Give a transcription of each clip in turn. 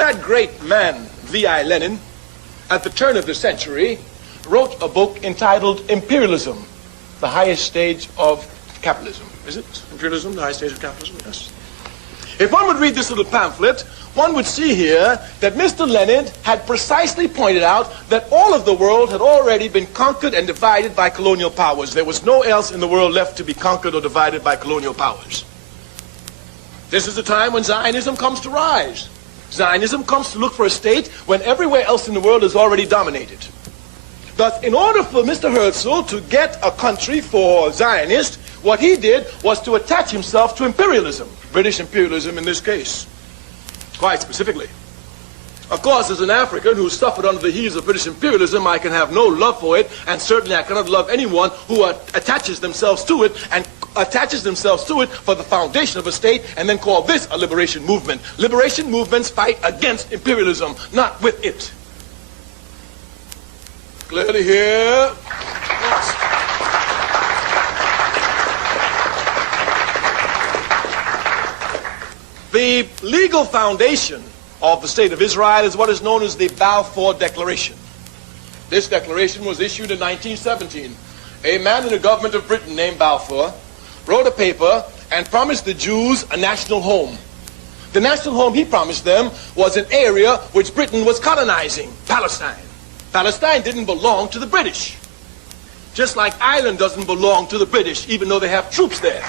That great man, V.I. Lenin, at the turn of the century, wrote a book entitled Imperialism, the highest stage of capitalism. Is it? Imperialism, the highest stage of capitalism? Yes. If one would read this little pamphlet, one would see here that Mr. Lenin had precisely pointed out that all of the world had already been conquered and divided by colonial powers. There was no else in the world left to be conquered or divided by colonial powers. This is the time when Zionism comes to rise. Zionism comes to look for a state when everywhere else in the world is already dominated. Thus, in order for Mr. Herzl to get a country for Zionists, what he did was to attach himself to imperialism, British imperialism in this case, quite specifically. Of course, as an African who suffered under the heels of British imperialism, I can have no love for it, and certainly I cannot love anyone who attaches themselves to it and attaches themselves to it for the foundation of a state and then call this a liberation movement. Liberation movements fight against imperialism, not with it. Clearly here. Yes. The legal foundation of the State of Israel is what is known as the Balfour Declaration. This declaration was issued in 1917. A man in the government of Britain named Balfour wrote a paper and promised the Jews a national home. The national home he promised them was an area which Britain was colonizing, Palestine. Palestine didn't belong to the British, just like Ireland doesn't belong to the British, even though they have troops there.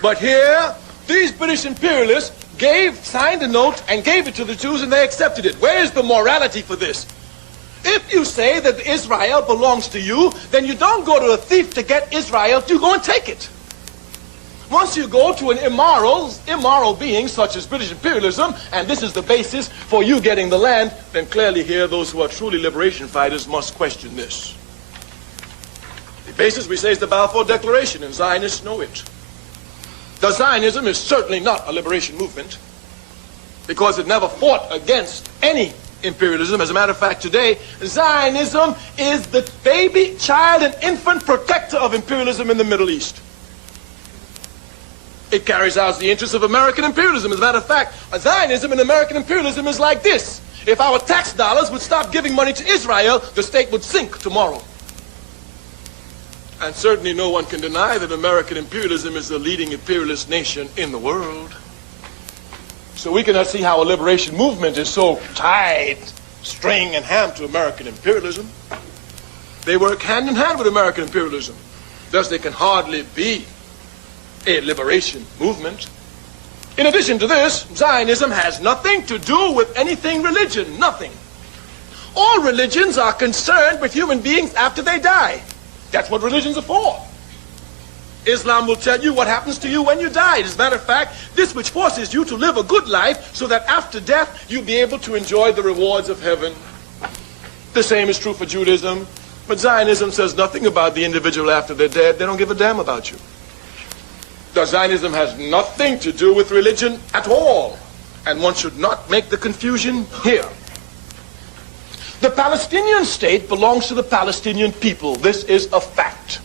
But here, these British imperialists signed a note and gave it to the Jews, and they accepted it. Where is the morality for this? If you say that Israel belongs to you, then you don't go to a thief to get Israel, you go and take it. Once you go to an immoral being such as British imperialism, and this is the basis for you getting the land, then clearly here those who are truly liberation fighters must question this. The basis, we say, is the Balfour Declaration, and Zionists know it. The Zionism is certainly not a liberation movement because it never fought against any imperialism. As a matter of fact, today, Zionism is the baby, child, and infant protector of imperialism in the Middle East. It carries out the interests of American imperialism. As a matter of fact, Zionism and American imperialism is like this. If our tax dollars would stop giving money to Israel, the state would sink tomorrow. And certainly no one can deny that American imperialism is the leading imperialist nation in the world. So we cannot see how a liberation movement is so tied, string and ham to American imperialism. They work hand in hand with American imperialism. Thus they can hardly be a liberation movement. In addition to this, Zionism has nothing to do with anything religion, nothing. All religions are concerned with human beings after they die. That's what religions are for. Islam will tell you what happens to you when you die. As a matter of fact, this which forces you to live a good life so that after death you'll be able to enjoy the rewards of heaven. The same is true for Judaism. But Zionism says nothing about the individual after they're dead. They don't give a damn about you. The Zionism has nothing to do with religion at all. And one should not make the confusion here. The Palestinian state belongs to the Palestinian people. This is a fact.